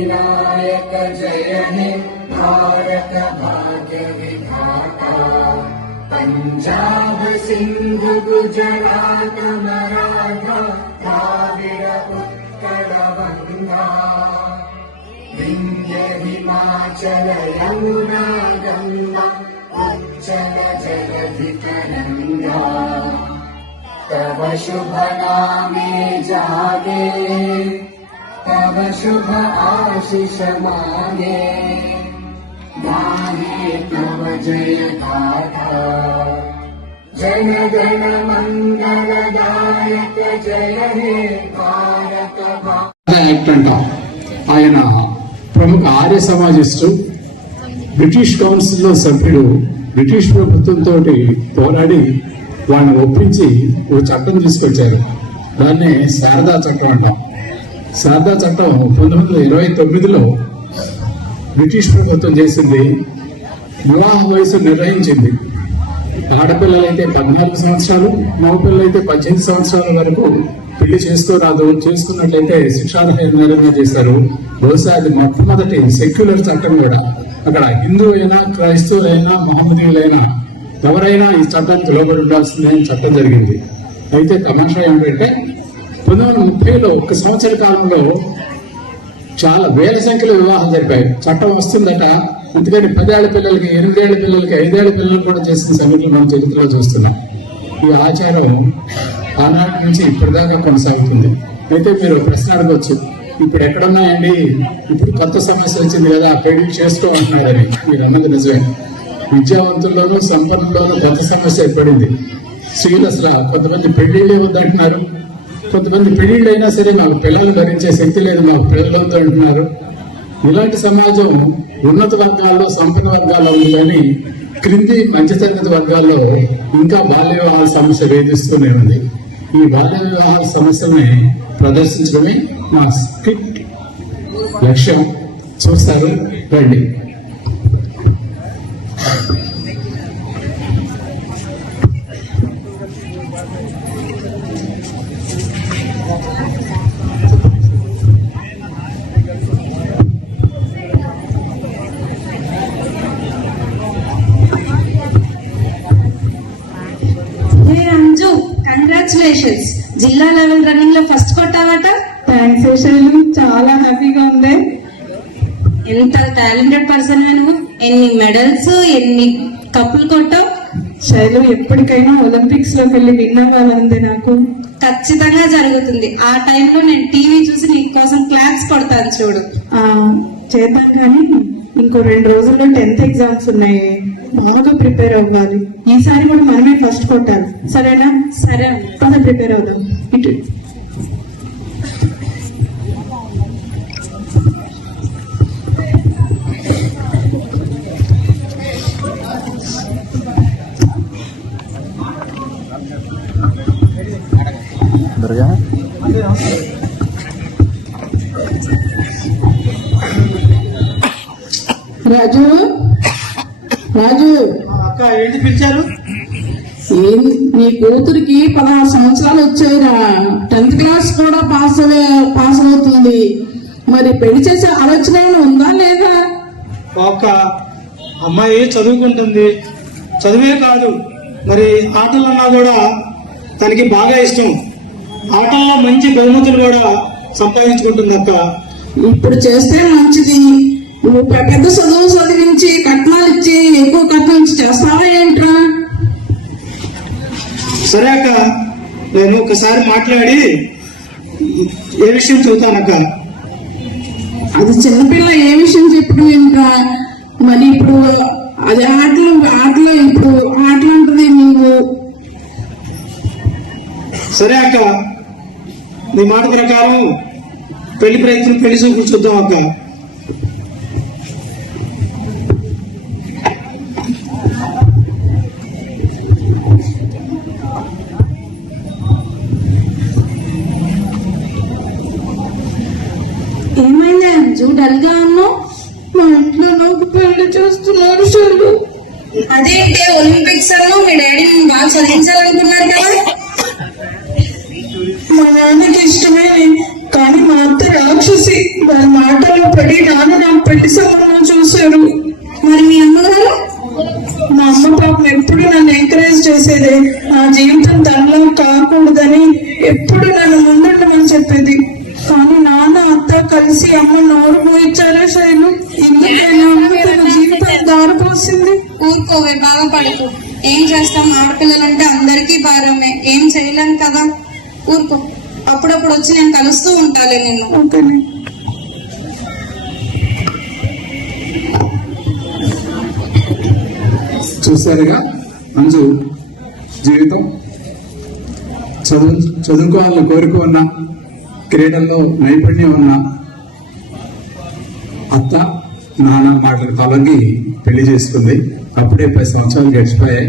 विनायक जय हे भारत भाग्य विधाता। पंजाब सिंध गुजरात मराठा द्राविड उत्कल बंगा। विंध्य हिमाचल यमुना गंगा उच्चल जलधि तरंगा। तव शुभ नामे जागे तव शुभ आशीष मांगे। गाहे तव जय गाथा जन गण मंगलदायक जय हे भारत యాక్ట్ అంట. ఆయన ప్రముఖ ఆర్య సమాజిస్టు, బ్రిటిష్ కౌన్సిల్లో సభ్యుడు. బ్రిటిష్ ప్రభుత్వంతో పోరాడి వాళ్ళని ఒప్పించి ఓ చట్టం తీసుకొచ్చారు. దాన్నే శారదా చట్టం అంటాం. శారదా చట్టం 1929లో బ్రిటిష్ ప్రభుత్వం చేసింది. వివాహ వయసు నిర్ణయించింది. ఆడపిల్లలైతే 14 సంవత్సరాలు, మగపిల్లలైతే 18 సంవత్సరాల వరకు పెళ్లి చేసుకోరాదు. చేసుకున్నట్లయితే శిక్షార్హంగా చేశారు. బహుశా అది మొట్టమొదటి సెక్యులర్ చట్టం కూడా. అక్కడ హిందూ అయినా, క్రైస్తవులైనా, మహమ్మదీయులైనా ఎవరైనా ఈ చట్టానికి లోబడి ఉండాల్సిందే చట్టం జరిగింది. అయితే తమాషా ఏమిటంటే 1930లో 1 సంవత్సర కాలంలో చాలా వేల సంఖ్యలో వివాహాలు జరిపాయి. చట్టం వస్తుందట. అందుకని 10 ఏళ్ల పిల్లలకి, 8 ఏళ్ల పిల్లలకి, 5 ఏళ్ల పిల్లలు కూడా చేసిన సంఘటనలు మనం చరిత్రలో చూస్తున్నాం. ఈ ఆచారం ఆనాటి నుంచి ఇప్పటిదాకా కొనసాగుతుంది. అయితే మీరు ప్రశ్న అడగవచ్చు, ఇప్పుడు ఎక్కడున్నాయండి, ఇప్పుడు కొత్త సమస్య వచ్చింది కదా, పెళ్లి చేసుకో అంటున్నారని. మీరు అన్నది నిజమే. విద్యావంతుల్లోనూ సంపన్నుల్లోనూ కొత్త సమస్య ఏర్పడింది. స్త్రీలు అసలు కొంతమంది పెళ్లిళ్ళే వద్దంటున్నారు. కొంతమంది పెళ్లిళ్ళు అయినా సరే మాకు పిల్లలు భరించే శక్తి లేదు, మాకు పిల్లలతో అంటున్నారు. ఇలాంటి సమాజం ఉన్నత వర్గాల్లో, సంపన్న వర్గాల్లో ఉంది. కానీ క్రింది మధ్యతరగతి వర్గాల్లో ఇంకా బాల్య వివాహాల సమస్య వేధిస్తూనే ఉంది. ఈ బాల్య వివాహాల సమస్యని ప్రదర్శించడమే మా స్క్రిప్ట్ లక్ష్యం. చూస్తారు, రండి. కంగ్రాచులేషన్స్, జిల్లా లెవెల్ రన్నింగ్ లో ఫస్ట్ కొట్టావట. థ్యాంక్స్ శైలు, చాలా హ్యాపీగా ఉంది. ఎంత టాలెంటెడ్ పర్సన్ నువ్వు. ఎన్ని మెడల్స్, ఎన్ని కప్పులు కొట్టావు. శైలు, ఎప్పటికైనా ఒలింపిక్స్ లోకి వెళ్ళి విన్ అవ్వాలంది నాకు. ఖచ్చితంగా జరుగుతుంది. ఆ టైంలో నేను టీవీ చూసి నీ కోసం క్లాప్స్ కొడతాను చూడు. చేద్దాం, కానీ ఇంకో 2 రోజుల్లో 10th ఎగ్జామ్స్ ఉన్నాయి. బాగా ప్రిపేర్ అవ్వాలి. ఈసారి కూడా మనమే ఫస్ట్ కొట్టాలి, సరేనా? సరే, పద ప్రిపేర్ అవుదాం. ఇటు రాజు, రాజు అక్క, ఏంటి పిలిచారు? నీ కూతురికి 16 సంవత్సరాలు వచ్చాయిరా. 10th క్లాస్ కూడా పాస్ అవుతుంది. మరి పెళ్లి చేసే ఆలోచన ఉందా లేదా? ఒక్క అమ్మాయి చదువుకుంటుంది. చదువే కాదు, మరి ఆటలన్నా కూడా తనకి బాగా ఇష్టం. ఆటల్లో మంచి బహుమతులు కూడా సంపాదించుకుంటుంది అక్క. ఇప్పుడు చేస్తే మంచిది. నువ్వు పెద్ద చదువు చదివించి కట్నాలు ఇచ్చి ఎక్కువ కట్నం ఇచ్చి చేస్తావా ఏంట్రా? సరే అక్క, నేను ఒకసారి మాట్లాడి ఏ విషయం చెబుతానక్క. అది చిన్నపిల్ల, ఏ విషయం చెప్పడం ఏంట్రా? మరి ఇప్పుడు అది ఆటలు ఇప్పుడు ఆటలు ఉంటుంది నువ్వు. సరే అక్క, నీ మాట ప్రకారం పెళ్లి చూపులు చూద్దాం అక్క. ఏమైంది అంజు, డల్ గా ఉన్నావు? మా ఇంట్లో నాకు పెళ్లి చేస్తున్నారు షర్లు. అదేంటే ఒలింపిక్స్ అన్నా మీ డాడీ బాగా చదివించాలనుకున్నారు కదా. మా నాన్నకి ఇష్టమే, కానీ మా అత్త రాక్షసి. వాళ్ళ మాటలో పడి నాన్న నాకు పెళ్లి సంబంధం చూశారు. మరి మీ అమ్మగారు? మా అమ్మ పాపం ఎప్పుడు నన్ను ఎంకరేజ్ చేసేదే. నా జీవితం తనలో కాకూడదని ఎప్పుడు నన్ను ముందుండమని చెప్పేది. కానీ నాన్న అత్త కలిసి అమ్మ నోరు పోయించారే శైలు. తన జీవితం దారిపోసింది. ఊరుకోవే, బాధపడకు. ఏం చేస్తాం, ఆడపిల్లలంటే అందరికీ భారమే, ఏం చేయలేం కదా. ఊరుకో, అప్పుడప్పుడు వచ్చి నేను కలుస్తూ ఉంటాలే నిన్ను. ఓకేనే. చూసారుగా మంజు జీవితం. చదువుకోవాలని కోరిక ఉన్న, క్రీడల్లో నైపుణ్యం ఉన్న అత్త నాన్న మాటలు తొలగి పెళ్లి చేసుకుంది. అప్పుడే 10 సంవత్సరాలు గడిచిపోయాయి.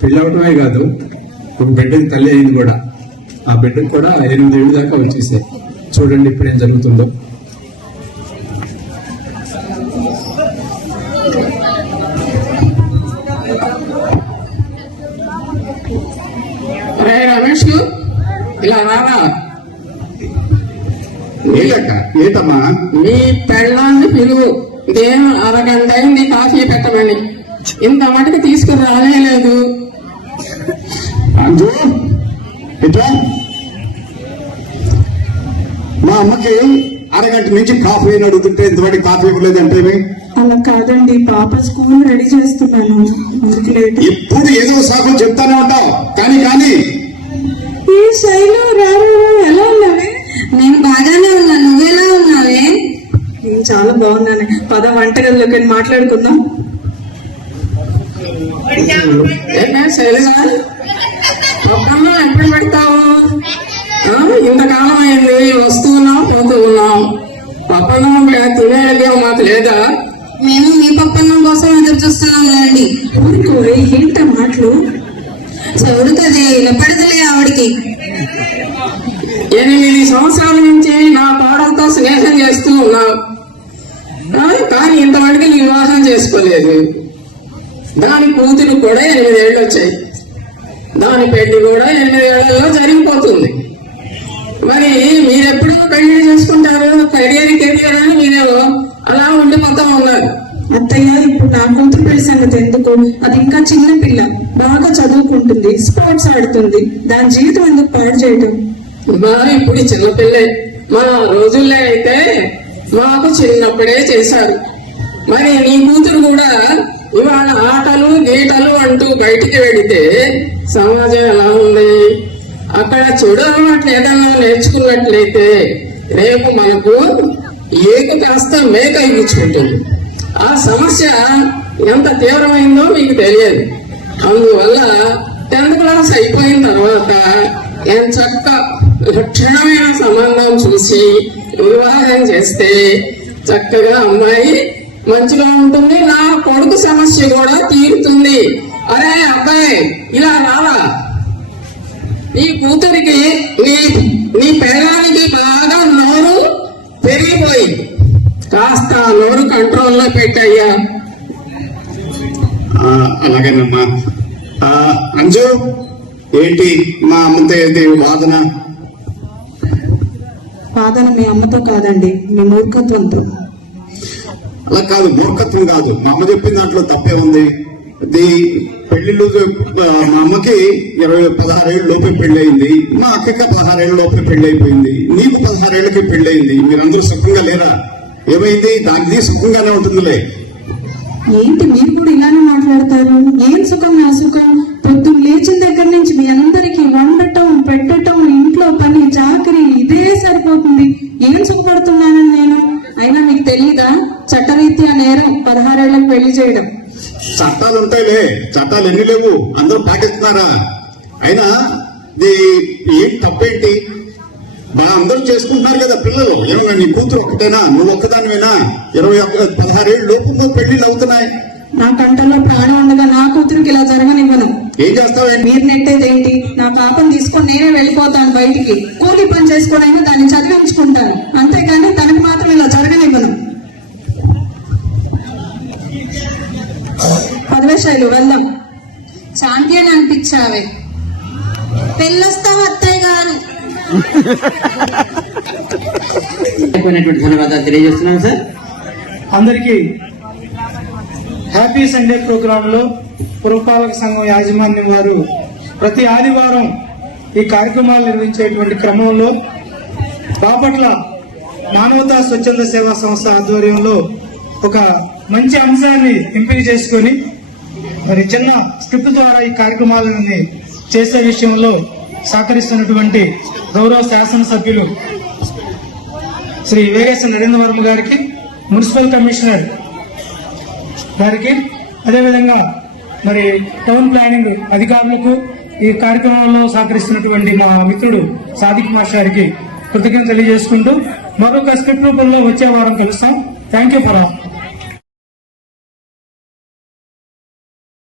పెళ్లి అవటమే కాదు, ఒక బిడ్డకి తల్లి అయింది కూడా. ఆ బిడ్డకు కూడా 8 ఏళ్ళు దాకా వచ్చేసాయి. చూడండి ఇప్పుడు ఏం జరుగుతుందో. రమేష్ ఇలా రారా. ఏంటమ్మా? మీ పెళ్ళాన్ని పిలువు. నేను అరగంట అయింది కాఫీ పెట్టమని, ఇంత మటుకు తీసుకుని రాలేదు. అంజు ఇట్లా మా అమ్మకి అరగంట నుంచి కాఫీ అని అడుగుతుంటే ఇంతవరకు కాఫీ ఇవ్వలేదు అంటే అలా కాదండి, పాప స్కూల్ రెడీ చేస్తున్నాను. ఇప్పుడు ఏదో సాకులు చెప్తానే ఉంటావు. కానీ ఈ శైలు రారు. ఎలా ఉన్నావే? నేను బాగానే ఉన్నాను, నువ్వెలా ఉన్నావే? నేను చాలా బాగున్నాను. పద వంటగదిలోకి వెళ్ళి మాట్లాడుకుందాం. శైలుగా పప్పన్నా ఎప్పుడు పెడతావు? ఇంతకాలం అయింది, వస్తూ ఉన్నాం పోతూ ఉన్నాం. పప్పన్నం తినేది మాకు లేదా? మేము మీ పప్పన్నం కోసం ఎదురు చూస్తున్నాం లేండి. ఊరుకోవే, ఏంట మాటలు? చదువుతుంది, వినపడదులే ఆవిడికి. 8 సంవత్సరాల నుంచి నా కోడలతో స్నేహం చేస్తూ ఉన్నావు, కానీ ఇంతవరకు నీ వివాహం చేసుకోలేదు. దాని కూతురు కూడా 8 ఏళ్ళు వచ్చాయి. దాని పెళ్లి కూడా 8 ఏళ్లలో జరిగిపోతుంది. మరి మీరెప్పుడు పెళ్లి చేసుకుంటారు? కెరియర్ అని మీరేమో అలా ఉండిపోతా ఉన్నారు. అత్తయ్య, ఇప్పుడు నా కూతురు పెళ్లి సంగతి ఎందుకు? అది ఇంకా చిన్న పిల్ల, బాగా చదువుకుంటుంది, స్పోర్ట్స్ ఆడుతుంది. దాని జీవితం ఎందుకు పాడు చేయటం? మరి ఇప్పుడు చిన్నపిల్లే. మన రోజుల్లో అయితే మాకు చిన్నప్పుడే చేశారు. మరి నీ కూతురు కూడా ఇవాళ ఆటలు గీటలు అంటూ బయటికి వెడితే సమాజం ఎలా ఉంది? అక్కడ చెడు అలవాట్లు ఏదన్నా నేర్చుకున్నట్లయితే రేపు మనకు ఏకు కాస్త మేక ఇచ్చుకుంటుంది. ఆ సమస్య ఎంత తీవ్రమైందో మీకు తెలియదు. అందువల్ల 10th క్లాస్ అయిపోయిన తర్వాత ఎంచక్క లక్షణమైన సంబంధం చూసి వివాహం చేస్తే చక్కగా అమ్మాయి మంచిగా ఉంటుంది, నా కొడుకు సమస్య కూడా తీరుతుంది. అరే అబ్బాయి, ఇలా రావా? నీ కూతురికి నీ పెళ్ళానికి బాగా నోరు పెరిగిపోయింది. కాస్త నోరు కంట్రోల్లో పెట్టయ్యా. అలాగేనమ్మా. అంజు, ఏంటి మా అమ్మతో ఏంటి వాదన? వాదన మీ అమ్మతో కాదండి, మీ మూర్ఖత్వంతో. అలా కాదు, మూర్ఖత్వం కాదు. మా అమ్మ చెప్పిన దాంట్లో తప్పే ఉంది. ఇది పెళ్లిళ్ళు మా అమ్మకి 16 ఏళ్ళ లోపే పెళ్లి అయింది. మా అక్కకి 16 ఏళ్ళ లోపే పెళ్లి అయిపోయింది. నీకు 16 ఏళ్ళకి పెళ్లి అయింది. మీరందరూ సుఖంగా లేరా? ఏమైంది? దానికి సుఖంగానే ఉంటుందిలే. ఏంటి మీరు కూడా ఇలానే మాట్లాడతారు? ఏం సుఖం నా సుఖం? పొద్దున్న లేచిన దగ్గర నుంచి మీ అందరికి వండటం, పెట్టటం, ఇంట్లో పని, చాకరీ ఇదే సరిపోతుంది. ఏం సుఖపడుతున్నానని నేను? అయినా మీకు తెలీదా? చట్టరీత్యా నేరం 16 ఏళ్లకు పెళ్లి చేయడం. చట్టాలు ఉంటాయిలే, చట్టాలు ఎన్ని లేవు, అందరూ పాటిస్తున్నారా? అయినా ఏం తప్పేంటి? బాగా అందరూ చేసుకుంటున్నారు కదా పిల్లలు. ఏమన్నా నీ కూతురు ఒక్కటేనా? నువ్వు ఒక్కదానివేనా? 16 ఏళ్ళు లోపు పెళ్లిళ్ళు అవుతున్నాయి. నా కంటల్లో ప్రాణం ఉండగా నా కూతురికి ఇలా జరగనివ్వను. ఏం చేస్తావు? మీరు నెట్టేదేంటి? నా పాపం తీసుకొని నేనే వెళ్ళిపోతాను బయటికి. కూలి పని చేసుకోనైనా దాన్ని చదివించుకుంటాను, అంతేగాని తనకు మాత్రం ఇలా జరగనివ్వను. 10 శైలు వెళ్దాం. చాంపియన్ అనిపించావే. పెళ్ళొస్తావు అత్తయ్య గారు. ధన్యవాదాలు తెలియజేస్తున్నాం సార్. అందరికీ హ్యాపీ సండే ప్రోగ్రామ్ లో పురపాలక సంఘం యాజమాన్యం వారు ప్రతి ఆదివారం ఈ కార్యక్రమాలు నిర్వహించేటువంటి క్రమంలో బాపట్ల మానవతా స్వచ్ఛంద సేవా సంస్థ ఆధ్వర్యంలో ఒక మంచి అంశాన్ని ఎంపిక చేసుకొని మరి చిన్న స్క్రిప్ట్ ద్వారా ఈ కార్యక్రమాలని చేసే విషయంలో సహకరిస్తున్నటువంటి గౌరవ శాసనసభ్యులు శ్రీ వేగేశ్వర నరేంద్ర వర్మ గారికి, మున్సిపల్ కమిషనర్ గారికి, అదేవిధంగా మరి టౌన్ ప్లానింగ్ అధికారులకు, ఈ కార్యక్రమంలో సహకరిస్తున్నటువంటి మా మిత్రుడు సాదిక్ మాస్టర్ గారికి కృతజ్ఞతలు తెలియజేసుకుంటూ మరొక స్క్రిప్ట్ రూపంలో వచ్చే వారం కలుస్తాం. Thank you for all.